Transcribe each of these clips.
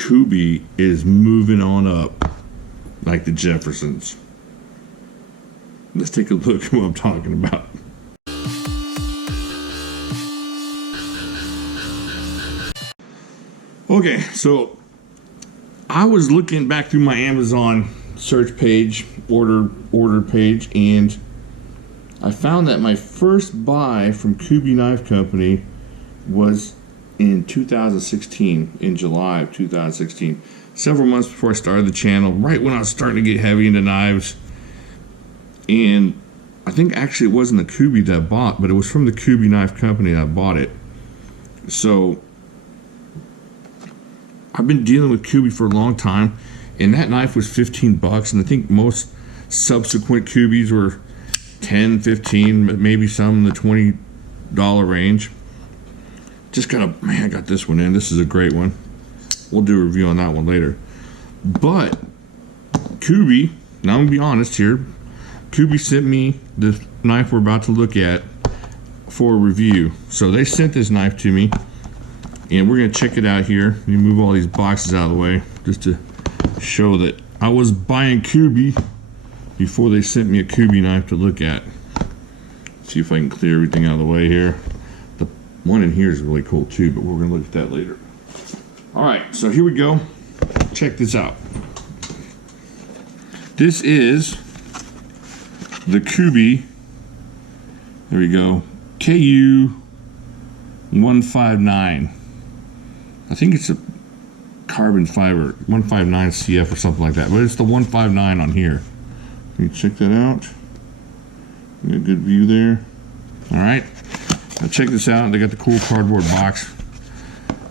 Kubey is moving on up like the Jeffersons. Let's take a look at what I'm talking about. Okay, so I was looking back through my Amazon search page, order page, and I found that my first buy from Kubey Knife Company was in 2016, in July of 2016. Several months before I started the channel, right when I was starting to get heavy into knives. And I think actually it wasn't the Kubey that I bought, but it was from the Kubey Knife Company that I bought it. So I've been dealing with Kubey for a long time, and that knife was 15 bucks, and I think most subsequent Kubeys were 10, 15, maybe some in the $20 range. Just got man, I got this one in. This is a great one. We'll do a review on that one later. But Kubey, now I'm gonna be honest here, Kubey sent me the knife we're about to look at for a review. So they sent this knife to me, and we're gonna check it out here. Let me move all these boxes out of the way just to show that I was buying Kubey before they sent me a Kubey knife to look at. See if I can clear everything out of the way here. The one in here is really cool too, but we're gonna look at that later. All right, so here we go. Check this out. This is the Kubey, there we go, KU159. I think it's a carbon fiber, 159 CF or something like that, but it's the 159 on here. Can you check that out? Get a good view there. All right, now check this out. They got the cool cardboard box.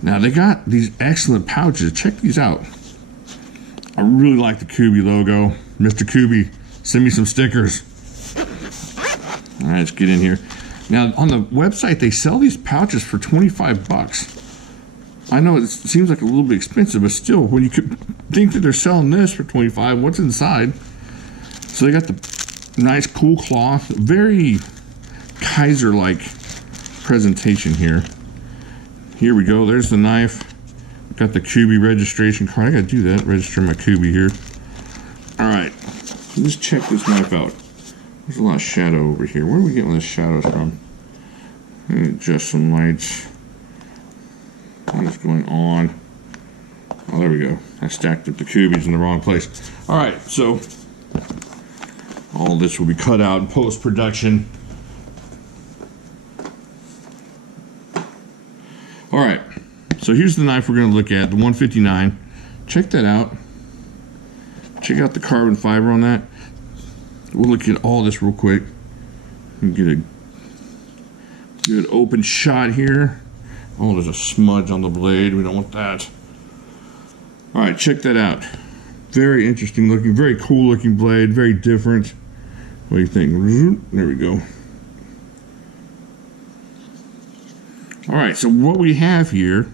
Now they got these excellent pouches. Check these out. I really like the Kubey logo. Mr. Kubey, send me some stickers. All right, let's get in here. Now on the website, they sell these pouches for 25 bucks. I know it seems like a little bit expensive, but still, when you could think that they're selling this for 25, what's inside? So they got the nice cool cloth, very Kizer-like presentation here. Here we go, there's the knife. Got the Kubey registration card. I gotta do that, register my Kubey here. All right, so let's check this knife out. There's a lot of shadow over here. Where are we getting this shadows from? Let me adjust some lights. What is going on? Oh, there we go. I stacked up the Kubeys in the wrong place. All right, so all this will be cut out in post-production. All right, so here's the knife we're going to look at, the 159. Check that out. Check out the carbon fiber on that. We'll look at all this real quick and get a good open shot here. Oh, there's a smudge on the blade. We don't want that. All right, check that out. Very interesting looking, very cool looking blade, very different. What do you think? There we go. All right, so what we have here,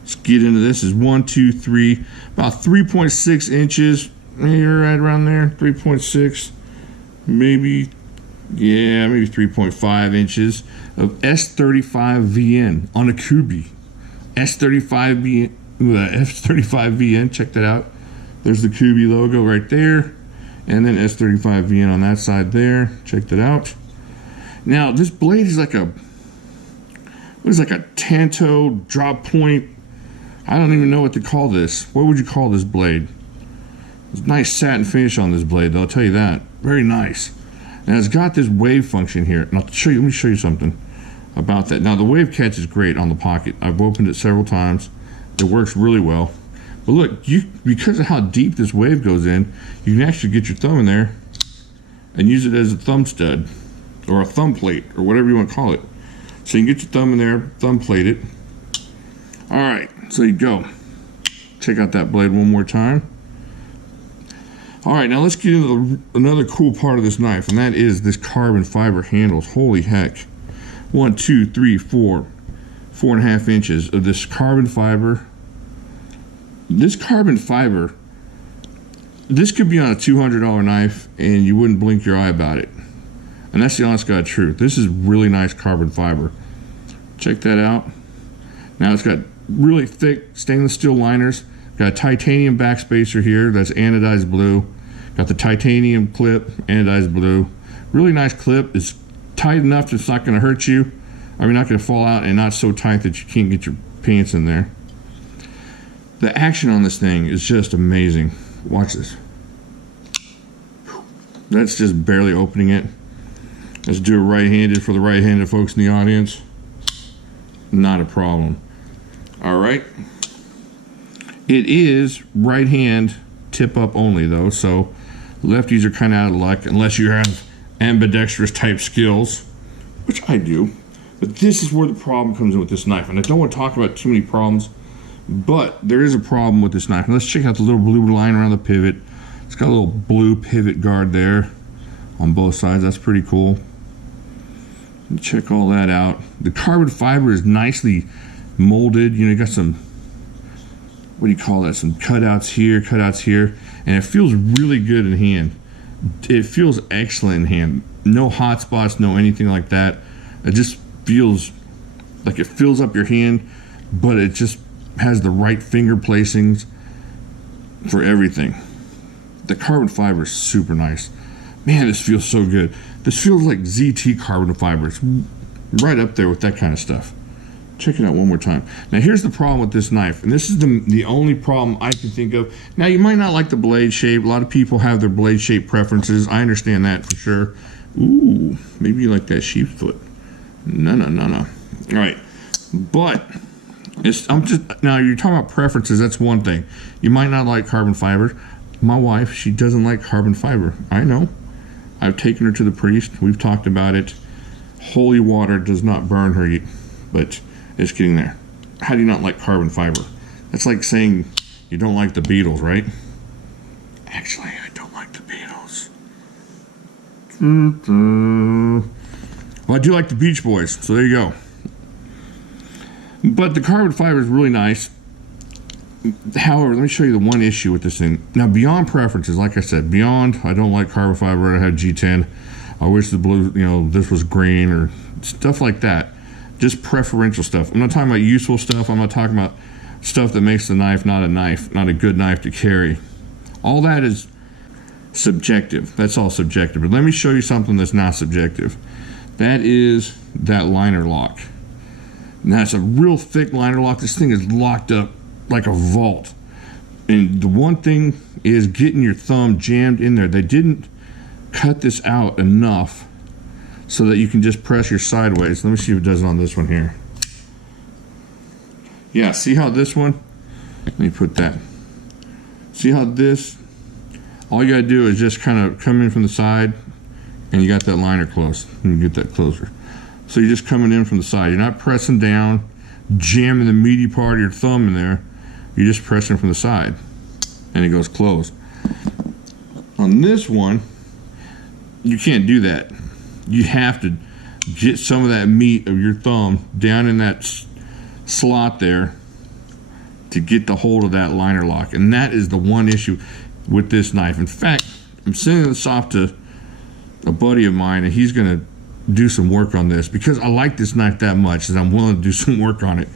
let's get into this, is 1, 2, 3, about 3.6 inches. You're right around there, 3.6, maybe, yeah, maybe 3.5 inches of S35 VN on a Kubey. S35 VN, check that out. There's the Kubey logo right there, and then S35 VN on that side there. Check that out. Now this blade is like a, what is like a Tanto drop point. I don't even know what to call this. What would you call this blade? There's a nice satin finish on this blade, though, I'll tell you that. Very nice. And it's got this wave function here. And I'll show you, let me show you something about that. Now the wave catch is great on the pocket. I've opened it several times. It works really well. But look, because of how deep this wave goes in, you can actually get your thumb in there and use it as a thumb stud or a thumb plate or whatever you want to call it. So you can get your thumb in there, thumb plate it. All right, so you go. Check out that blade one more time. All right, now let's get into another cool part of this knife, and that is this carbon fiber handles. Holy heck. 1, 2, 3, 4, 4.5 inches of this carbon fiber. This carbon fiber, this could be on a $200 knife and you wouldn't blink your eye about it. And that's the honest God truth. This is really nice carbon fiber. Check that out. Now it's got really thick stainless steel liners, Got a titanium backspacer here that's anodized blue. Got the titanium clip, anodized blue. Really nice clip. It's tight enough that it's not going to hurt you. I mean, not going to fall out, and not so tight that you can't get your pants in there. The action on this thing is just amazing. Watch this. That's just barely opening it. Let's do it right-handed for the right-handed folks in the audience. Not a problem. All right. It is right hand tip up only though, so lefties are kind of out of luck unless you have ambidextrous type skills, which I do. But this is where the problem comes in with this knife, and I don't want to talk about too many problems, but there is a problem with this knife. And let's check out the little blue line around the pivot. It's got a little blue pivot guard there on both sides. That's pretty cool. Check all that out. The carbon fiber is nicely molded. You know, you got some, what do you call that? Some cutouts here, and it feels really good in hand. It feels excellent in hand. No hot spots, no anything like that. It just feels like it fills up your hand, but it just has the right finger placings for everything. The carbon fiber is super nice. Man, this feels so good. This feels like ZT carbon fiber. It's right up there with that kind of stuff. Check it out one more time. Now here's the problem with this knife, and this is the only problem I can think of. Now you might not like the blade shape. A lot of people have their blade shape preferences. I understand that for sure. Ooh, maybe you like that sheep's foot. No. All right, but now you're talking about preferences. That's one thing. You might not like carbon fiber. My wife, she doesn't like carbon fiber. I know. I've taken her to the priest. We've talked about it. Holy water does not burn her, but it's getting there. How do you not like carbon fiber? That's like saying you don't like the Beatles, right? Actually, I don't like the Beatles. Well, I do like the Beach Boys, so there you go. But the carbon fiber is really nice. However, let me show you the one issue with this thing. Now, beyond preferences, like I said, beyond I don't like carbon fiber, I have G10. I wish the blue, you know, this was green or stuff like that. Just preferential stuff. I'm not talking about useful stuff. I'm not talking about stuff that makes the knife, not a good knife to carry. All that is subjective. That's all subjective. But let me show you something that's not subjective. That is that liner lock. Now, it's a real thick liner lock. This thing is locked up like a vault. And the one thing is getting your thumb jammed in there. They didn't cut this out enough so that you can just press your sideways. Let me see if it does it on this one here. Yeah, see how this one, let me put that. See how this, all you gotta do is just kind of come in from the side and you got that liner close. Let me get that closer. So you're just coming in from the side. You're not pressing down, jamming the meaty part of your thumb in there. You're just pressing from the side and it goes closed. On this one, you can't do that. You have to get some of that meat of your thumb down in that slot there to get the hold of that liner lock. And that is the one issue with this knife. In fact, I'm sending this off to a buddy of mine, and he's gonna do some work on this because I like this knife that much that I'm willing to do some work on it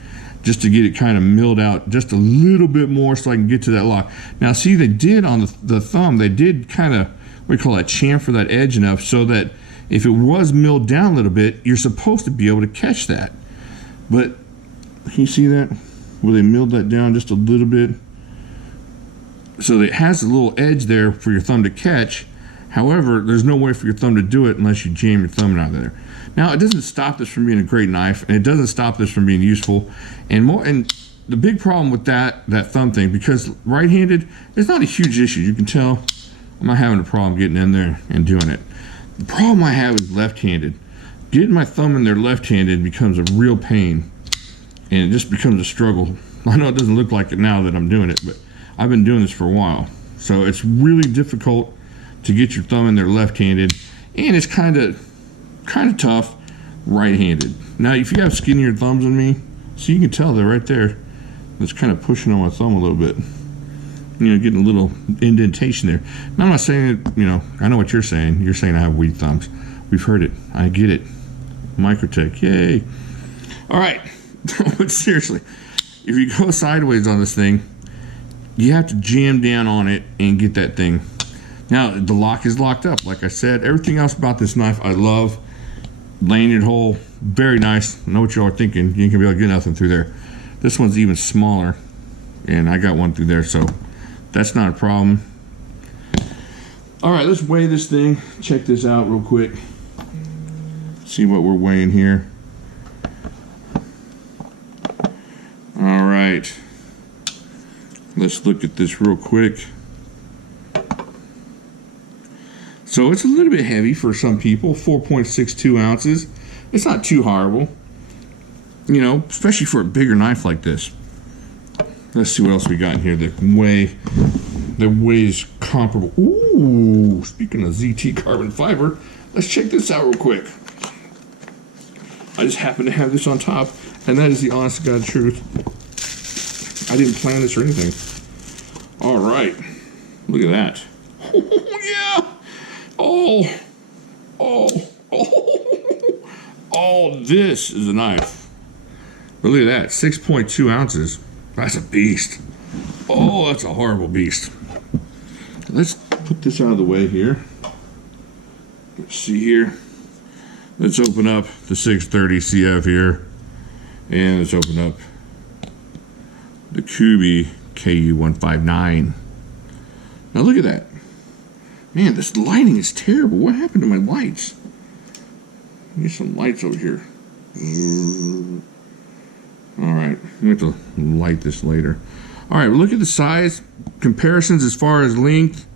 just to get it kind of milled out just a little bit more so I can get to that lock. Now see, they did on the thumb, they did kind of, what do you call that, chamfer that edge enough so that if it was milled down a little bit, you're supposed to be able to catch that. But can you see that? Where they milled that down just a little bit? So it has a little edge there for your thumb to catch. However, there's no way for your thumb to do it unless you jam your thumb out of there. Now, it doesn't stop this from being a great knife, and it doesn't stop this from being useful. And the big problem with that thumb thing, because right-handed, it's not a huge issue. You can tell I'm not having a problem getting in there and doing it. The problem I have is left-handed. Getting my thumb in there left-handed becomes a real pain, and it just becomes a struggle. I know it doesn't look like it now that I'm doing it, but I've been doing this for a while. So it's really difficult to get your thumb in there left-handed, and it's kind of tough right-handed. Now, if you have skinnier thumbs than me, so you can tell they're right there. It's kind of pushing on my thumb a little bit. You know, getting a little indentation there. Now, I'm not saying that, you know, I know what you're saying. You're saying I have weak thumbs. We've heard it. I get it. Microtech, yay. All right, but seriously, if you go sideways on this thing, you have to jam down on it and get that thing. Now, the lock is locked up, like I said. Everything else about this knife I love. Lanyard hole, very nice. I know what y'all are thinking. You ain't gonna be able to get nothing through there. This one's even smaller, and I got one through there, so that's not a problem. All right, let's weigh this thing. Check this out real quick. See what we're weighing here. All right, let's look at this real quick. So it's a little bit heavy for some people, 4.62 ounces. It's not too horrible, you know, especially for a bigger knife like this. Let's see what else we got in here that weighs comparable. Ooh, speaking of ZT carbon fiber, let's check this out real quick. I just happen to have this on top, and that is the honest to God truth. I didn't plan this or anything. All right, look at that. Oh, yeah. Oh, this is a knife. But look at that, 6.2 ounces. That's a beast. Oh, that's a horrible beast. Let's put this out of the way here. Let's see here. Let's open up the 630 CF here. And let's open up the Kubey KU159. Now look at that. Man, this lighting is terrible. What happened to my lights? Get some lights over here. All right, we have to light this later. All right, look at the size comparisons as far as length.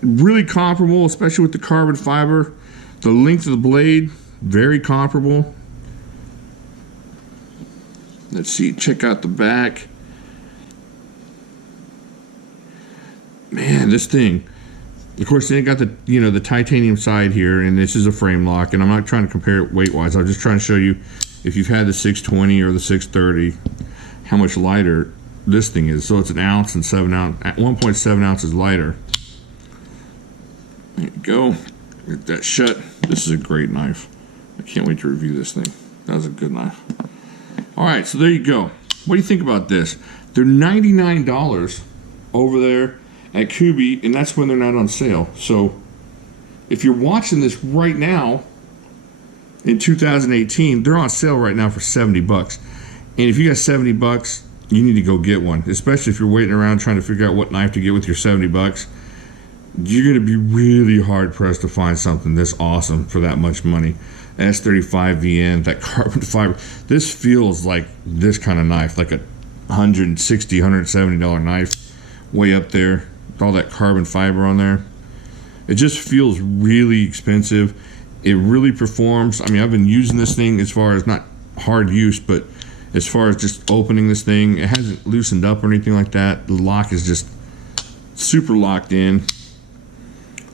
Really comparable, especially with the carbon fiber. The length of the blade, very comparable. Let's see, check out the back. Man, this thing. Of course, they got the the titanium side here, and this is a frame lock. And I'm not trying to compare it weight-wise. I'm just trying to show you, if you've had the 620 or the 630, how much lighter this thing is. So it's an ounce and 1.7 ounces lighter. There you go. Get that shut. This is a great knife. I can't wait to review this thing. That was a good knife. All right, so there you go. What do you think about this? They're $99 over there at Kubey, and that's when they're not on sale. So if you're watching this right now in 2018, they're on sale right now for 70 bucks. And if you got 70 bucks, you need to go get one, especially if you're waiting around trying to figure out what knife to get with your 70 bucks. You're going to be really hard pressed to find something this awesome for that much money. S35 VN, that carbon fiber. This feels like this kind of knife, like a $160, $170 knife, way up there. All that carbon fiber on there. It just feels really expensive. It really performs. I mean, I've been using this thing as far as not hard use, but as far as just opening this thing, it hasn't loosened up or anything like that. The lock is just super locked in.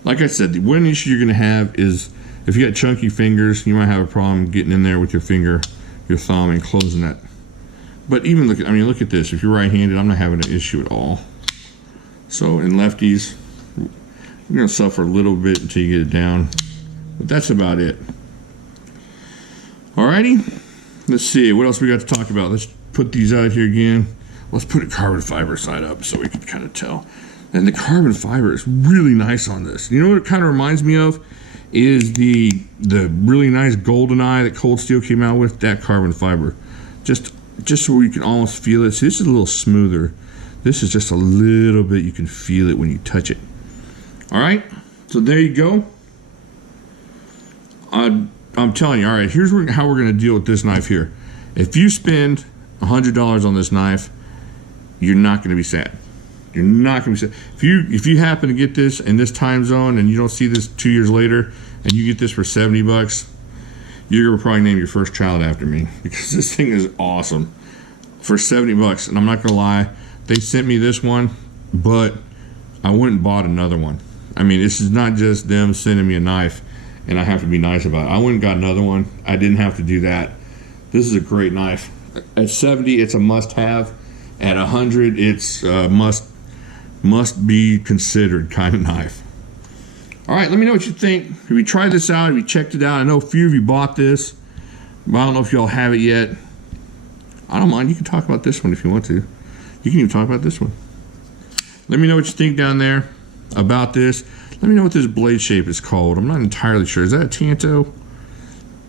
Like I said, the one issue you're going to have is if you got chunky fingers, you might have a problem getting in there with your finger, your thumb, and closing that. But even look at this. If you're right-handed, I'm not having an issue at all. So in lefties, you're going to suffer a little bit until you get it down. But that's about it. Alrighty, let's see. What else we got to talk about? Let's put these out here again. Let's put a carbon fiber side up so we can kind of tell. And the carbon fiber is really nice on this. You know what it kind of reminds me of? Is the really nice GoldenEye that Cold Steel came out with, that carbon fiber. Just so you can almost feel it. See, this is a little smoother. This is just a little bit, you can feel it when you touch it. All right, so there you go. I'm telling you, all right, here's how we're gonna deal with this knife here. If you spend $100 on this knife, you're not gonna be sad. You're not gonna be sad. If you happen to get this in this time zone and you don't see this 2 years later and you get this for 70 bucks, you're gonna probably name your first child after me, because this thing is awesome for 70 bucks. And I'm not gonna lie, they sent me this one, but I went and bought another one. I mean, this is not just them sending me a knife and I have to be nice about it. I went and got another one. I didn't have to do that. This is a great knife. At 70, it's a must-have. At 100, it's must be considered kind of knife. All right, let me know what you think. Have you tried this out? Have you checked it out? I know a few of you bought this, but I don't know if y'all have it yet. I don't mind. You can talk about this one if you want to. You can even talk about this one. Let me know what you think down there about this. Let me know what this blade shape is called. I'm not entirely sure. Is that a Tanto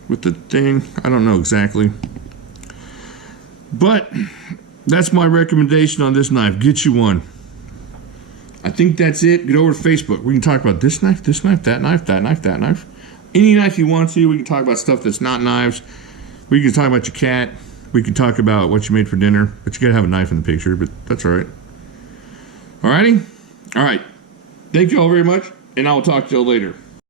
with the thing? I don't know exactly. But that's my recommendation on this knife. Get you one. I think that's it. Get over to Facebook. We can talk about this knife, that knife, that knife, that knife. Any knife you want to. We can talk about stuff that's not knives. We can talk about your cat. We can talk about what you made for dinner. But you gotta have a knife in the picture, but that's all right. Alrighty? All right. Thank you all very much, and I will talk to you all later.